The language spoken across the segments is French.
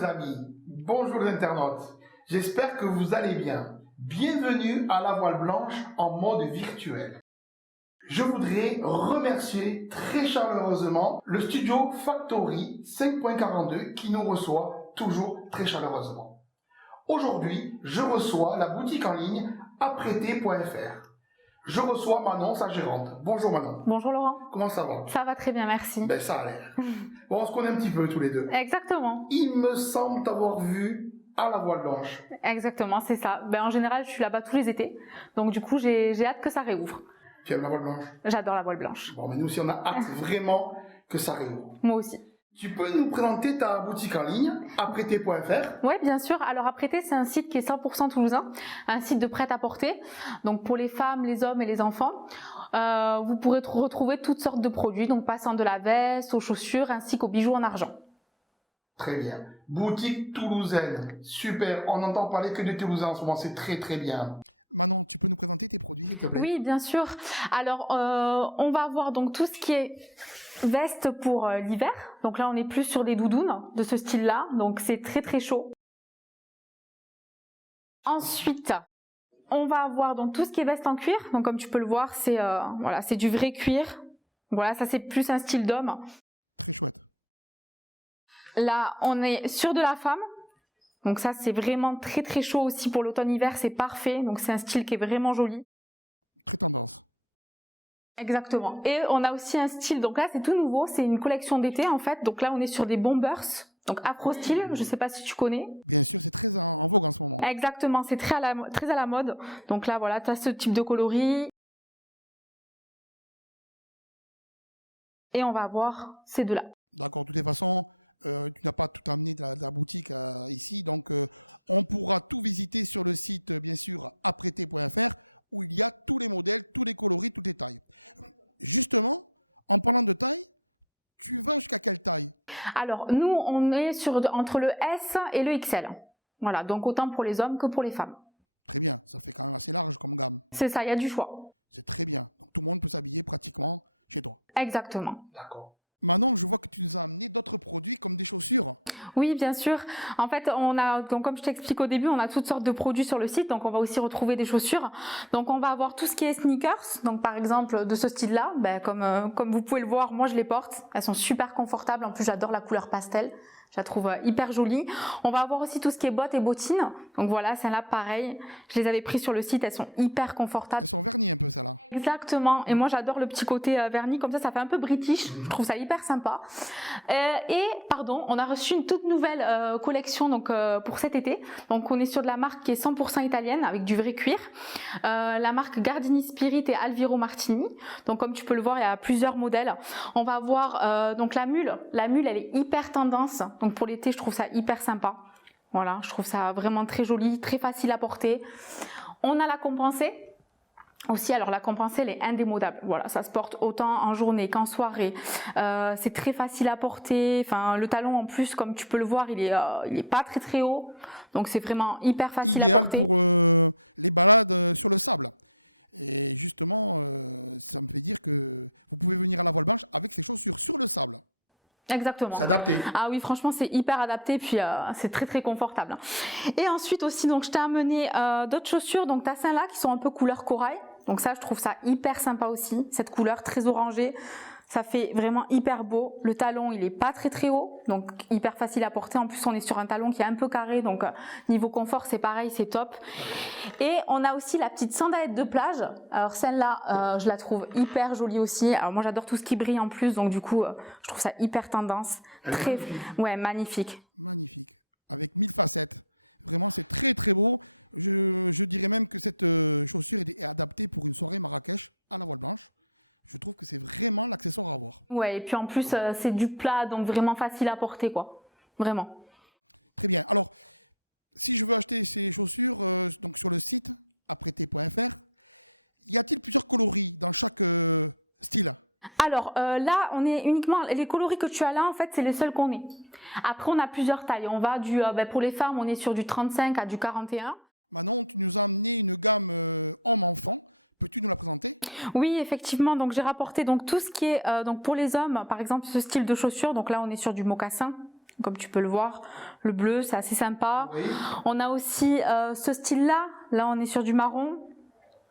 les amis, bonjour les internautes, j'espère que vous allez bien. Bienvenue à la voile blanche en mode virtuel. Je voudrais remercier très chaleureusement le studio Factory 5.42 qui nous reçoit toujours très chaleureusement. Aujourd'hui, je reçois la boutique en ligne apprêter.fr. Je reçois Manon, sa gérante. Bonjour Manon. Bonjour Laurent. Comment ça va? Ça va très bien, merci. Ben ça a l'air. Bon, on se connaît un petit peu tous les deux. Exactement. Il me semble t'avoir vu à la voile blanche. Exactement, c'est ça. Ben, en général, je suis là-bas tous les étés. Donc du coup, j'ai hâte que ça réouvre. Tu aimes la voile blanche? J'adore la voile blanche. Bon, mais nous aussi, on a hâte vraiment que ça réouvre. Moi aussi. Tu peux nous présenter ta boutique en ligne, apprêter.fr? Oui, bien sûr. Alors Apprêter, c'est un site qui est 100% toulousain, un site de prêt-à-porter. Donc pour les femmes, les hommes et les enfants, vous pourrez retrouver toutes sortes de produits, donc passant de la veste aux chaussures ainsi qu'aux bijoux en argent. Très bien. Boutique toulousaine. Super. On n'entend parler que de Toulousain en ce moment. C'est très très bien. Oui, bien sûr. Alors, on va avoir donc tout ce qui est veste pour l'hiver. Donc là, on est plus sur des doudounes de ce style-là. Donc c'est très très chaud. Ensuite, on va avoir donc tout ce qui est veste en cuir. Donc comme tu peux le voir, c'est voilà, c'est du vrai cuir. Voilà, ça c'est plus un style d'homme. Là, on est sur de la femme. Donc ça, c'est vraiment très très chaud aussi pour l'automne-hiver. C'est parfait. Donc c'est un style qui est vraiment joli. Exactement. Et on a aussi un style, donc là c'est tout nouveau, c'est une collection d'été en fait. Donc là on est sur des bombers, donc afro style, je sais pas si tu connais. Exactement, c'est très à la mode. Donc là voilà, tu as ce type de coloris. Et on va voir ces deux-là. Alors, nous, on est entre le S et le XL. Voilà, donc autant pour les hommes que pour les femmes. C'est ça, il y a du choix. Exactement. D'accord. Oui, bien sûr. En fait, donc comme je t'explique au début, on a toutes sortes de produits sur le site. Donc, on va aussi retrouver des chaussures. Donc, on va avoir tout ce qui est sneakers. Donc, par exemple, de ce style-là, ben, comme vous pouvez le voir, moi, je les porte. Elles sont super confortables. En plus, j'adore la couleur pastel. Je la trouve hyper jolie. On va avoir aussi tout ce qui est bottes et bottines. Donc, voilà, celles-là, pareil. Je les avais prises sur le site. Elles sont hyper confortables. Exactement, et moi j'adore le petit côté vernis, comme ça fait un peu british, je trouve ça hyper sympa. Pardon, on a reçu une toute nouvelle collection donc pour cet été. Donc on est sur de la marque qui est 100% italienne avec du vrai cuir. La marque Gardini Spirit et Alviro Martini. Donc comme tu peux le voir, il y a plusieurs modèles. On va voir donc la mule elle est hyper tendance. Donc pour l'été, je trouve ça hyper sympa. Voilà, je trouve ça vraiment très joli, très facile à porter. On a la compensée. Aussi, alors la compensée, elle est indémodable. Voilà, ça se porte autant en journée qu'en soirée. C'est très facile à porter. Enfin, le talon en plus, comme tu peux le voir, il est pas très très haut. Donc c'est vraiment hyper facile à porter. Exactement. Adapté. Ah oui, franchement, c'est hyper adapté, puis c'est très très confortable. Et ensuite aussi, donc je t'ai amené d'autres chaussures. Donc tu as celles-là qui sont un peu couleur corail. Donc ça, je trouve ça hyper sympa aussi, cette couleur très orangée. Ça fait vraiment hyper beau. Le talon, il est pas très très haut, donc hyper facile à porter. En plus, on est sur un talon qui est un peu carré, donc niveau confort, c'est pareil, c'est top. Et on a aussi la petite sandalette de plage. Alors celle-là, je la trouve hyper jolie aussi. Alors moi, j'adore tout ce qui brille en plus, donc du coup, je trouve ça hyper tendance. Très, ouais, magnifique. Ouais, et puis en plus, c'est du plat, donc vraiment facile à porter, quoi. Vraiment. Alors là, on est uniquement, les coloris que tu as là, en fait, c'est les seuls qu'on ait. Après, on a plusieurs tailles. On va pour les femmes, on est sur du 35 à du 41. Oui, effectivement, donc j'ai rapporté donc tout ce qui est donc pour les hommes, par exemple ce style de chaussures. Donc là, on est sur du mocassin. comme tu peux le voir. Le bleu, c'est assez sympa. Oui. On a aussi ce style-là. Là, on est sur du marron.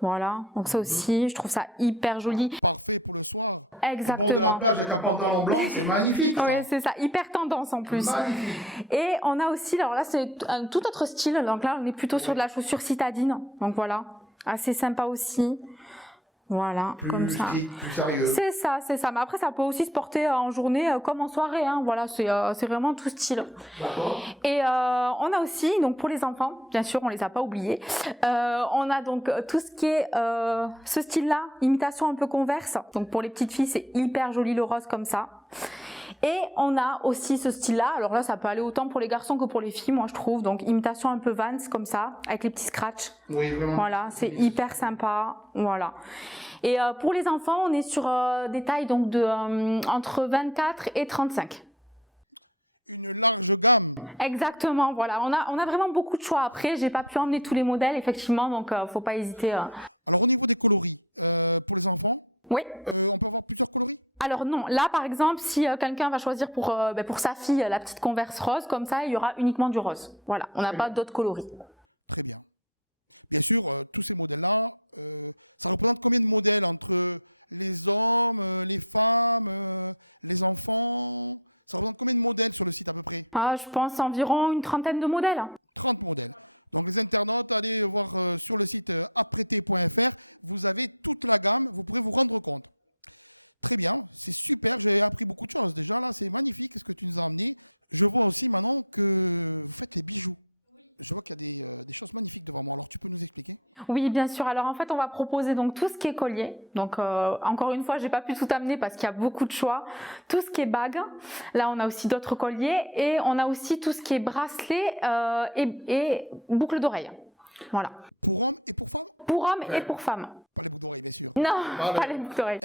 Voilà, donc ça aussi, je trouve ça hyper joli. Exactement. Pour la plage avec un pantalon blanc, c'est magnifique. Oui, c'est ça, hyper tendance en plus. Magnifique. Et on a aussi, alors là, c'est un tout autre style. Donc là, on est plutôt sur de la chaussure citadine. Donc voilà, assez sympa aussi. Voilà, Plus comme ça. strict, plus sérieux. C'est ça, c'est ça. Mais après, ça peut aussi se porter en journée comme en soirée. Hein. Voilà, c'est vraiment tout style. D'accord. Et on a aussi, donc pour les enfants, bien sûr, on les a pas oubliés. On a donc tout ce qui est ce style-là, imitation un peu Converse. Donc pour les petites filles, c'est hyper joli le rose comme ça. Et on a aussi ce style-là. Alors là, ça peut aller autant pour les garçons que pour les filles, moi je trouve. Donc imitation un peu Vans comme ça, avec les petits scratchs. Oui, vraiment. Voilà, c'est hyper sympa. Voilà. Et pour les enfants, on est sur des tailles donc de entre 24 et 35. Exactement, voilà. On a vraiment beaucoup de choix. Après, j'ai pas pu emmener tous les modèles, effectivement, donc faut pas hésiter. Oui. Alors non, là par exemple, si quelqu'un va choisir pour sa fille la petite Converse rose, comme ça, il y aura uniquement du rose. Voilà, on n'a pas d'autres coloris. Ah, je pense environ une trentaine de modèles. Oui, bien sûr. Alors en fait, on va proposer donc tout ce qui est collier. Donc encore une fois, j'ai pas pu tout amener parce qu'il y a beaucoup de choix. Tout ce qui est bague. Là, on a aussi d'autres colliers et on a aussi tout ce qui est bracelet et boucle d'oreille. Voilà. Pour hommes et pour femmes. Non, pas les boucles d'oreilles.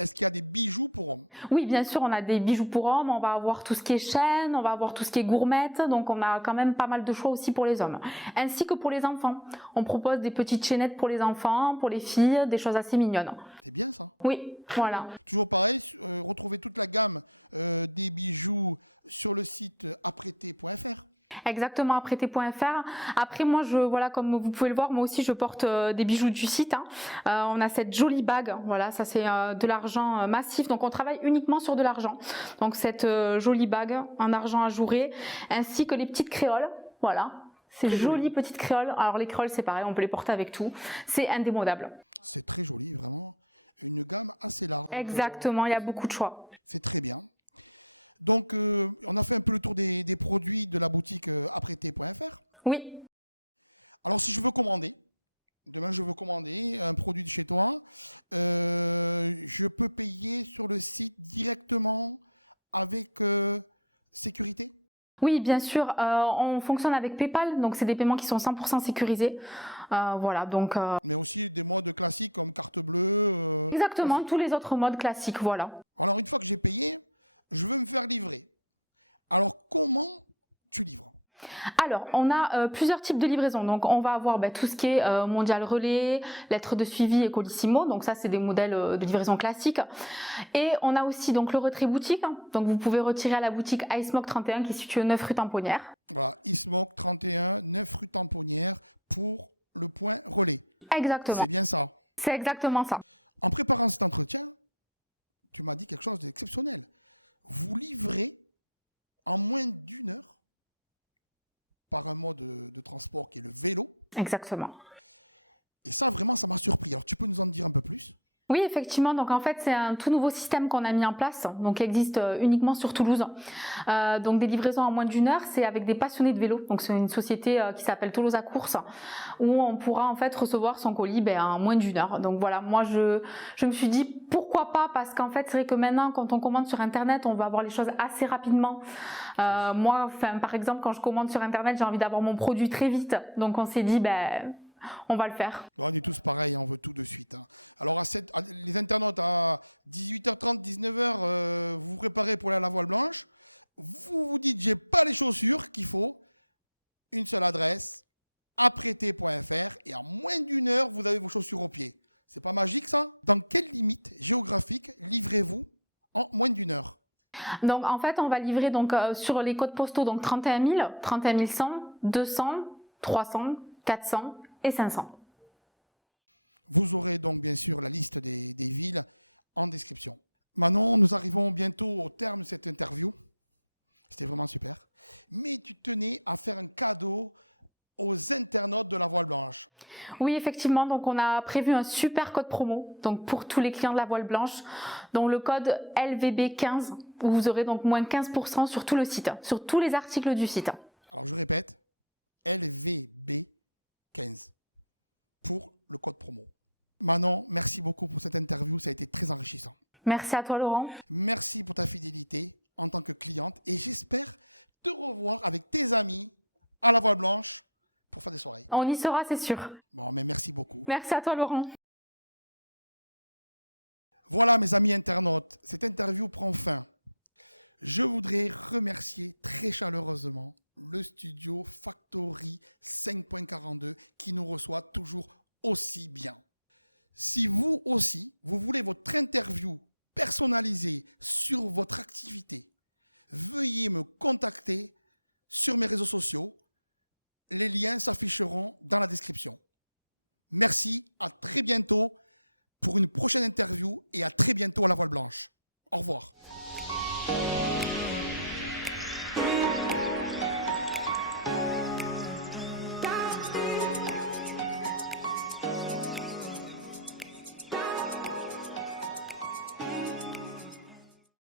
Oui, bien sûr, on a des bijoux pour hommes, on va avoir tout ce qui est chaîne, on va avoir tout ce qui est gourmette, donc on a quand même pas mal de choix aussi pour les hommes. Ainsi que pour les enfants. On propose des petites chaînettes pour les enfants, pour les filles, des choses assez mignonnes. Oui, voilà. Exactement, apprêter.fr. Après, moi, voilà, comme vous pouvez le voir, moi aussi, je porte des bijoux du site. Hein. On a cette jolie bague. Voilà, ça c'est de l'argent massif. Donc, on travaille uniquement sur de l'argent. Donc, cette jolie bague en argent ajouré, ainsi que les petites créoles. Voilà, ces jolies petites créoles. Alors, les créoles, c'est pareil, on peut les porter avec tout. C'est indémodable. Exactement, il y a beaucoup de choix. Oui. Oui, bien sûr, on fonctionne avec PayPal, donc c'est des paiements qui sont 100% sécurisés. Voilà, donc exactement, tous les autres modes classiques, voilà. Alors, on a plusieurs types de livraison. Donc, on va avoir tout ce qui est mondial relais, lettres de suivi et colissimo. Donc, ça, c'est des modèles de livraison classiques. Et on a aussi donc le retrait boutique. Donc, vous pouvez retirer à la boutique iSmoke 31 qui est située au 9 rue Tamponnière. Exactement. C'est exactement ça. Exactement. Oui, effectivement. Donc en fait, c'est un tout nouveau système qu'on a mis en place, donc qui existe uniquement sur Toulouse. Donc des livraisons en moins d'une heure, c'est avec des passionnés de vélo. Donc c'est une société qui s'appelle Toulouse à course, où on pourra en fait recevoir son colis en moins d'une heure. Donc voilà, moi je me suis dit pourquoi pas, parce qu'en fait c'est vrai que maintenant quand on commande sur internet, on va avoir les choses assez rapidement. Moi, par exemple, quand je commande sur internet, j'ai envie d'avoir mon produit très vite. Donc on s'est dit on va le faire. Donc en fait, on va livrer donc sur les codes postaux donc 31 000, 31 100, 200, 300, 400 et 500. Oui, effectivement, donc on a prévu un super code promo donc pour tous les clients de la voile blanche, donc le code LVB15 où vous aurez donc moins 15% sur tout le site, sur tous les articles du site. Merci à toi Laurent. On y sera, c'est sûr. Merci à toi Laurent.